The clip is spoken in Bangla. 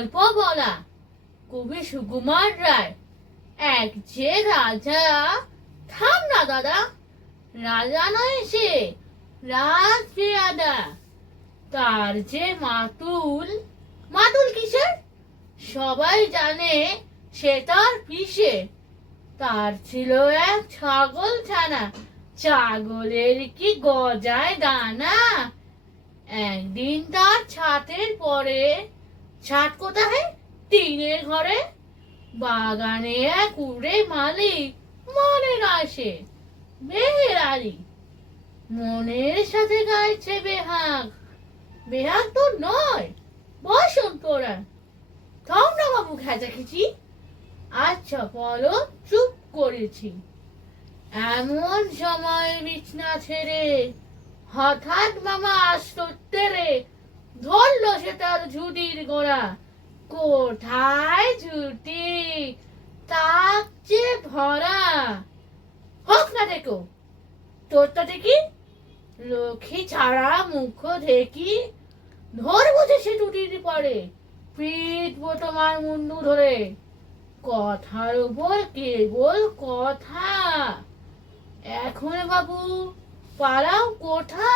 গল্প বলা কবি সুকুমার রায়। এক যে রাজা, থাম না দাদা, রাজা নয় সে, রাজ পেয়াদা। তার যে মাতুল, মাতুল কিসের সবাই জানে, সে তার পিসে। তার ছিল এক ছাগল ছানা, ছাগলের কি গজায় দানা। একদিন তার ছাতের পরে, ছাদ কোথায়? টিনের ঘরে। বাগানে এক উড়ে মালি, মনের আসে বেহেরালি। মনের সাথে গাইছে বেহাগ, বেহাগ তো নয় বসন্ত রায়। থাম না বাবু খেচাখেচি, আচ্ছা বলো, চুপ করেছি। এমন সময় বিছনা ছেড়ে হঠাৎ মামা আসতো তেরে, ধরলো সে তার ঝুটির গোড়া। কোথায় ঝুটি, তাক যে ধরা। হোক না দেখো তোরটা দেখি, লক্ষ্মী ছাড়া মুখ দেখি, ধরবো যে সে টুটির পরে, পিটবো তোমার মুন্ডু ধরে। কথার উপর কেবল কথা, এখন বাবু পালাও কোথা।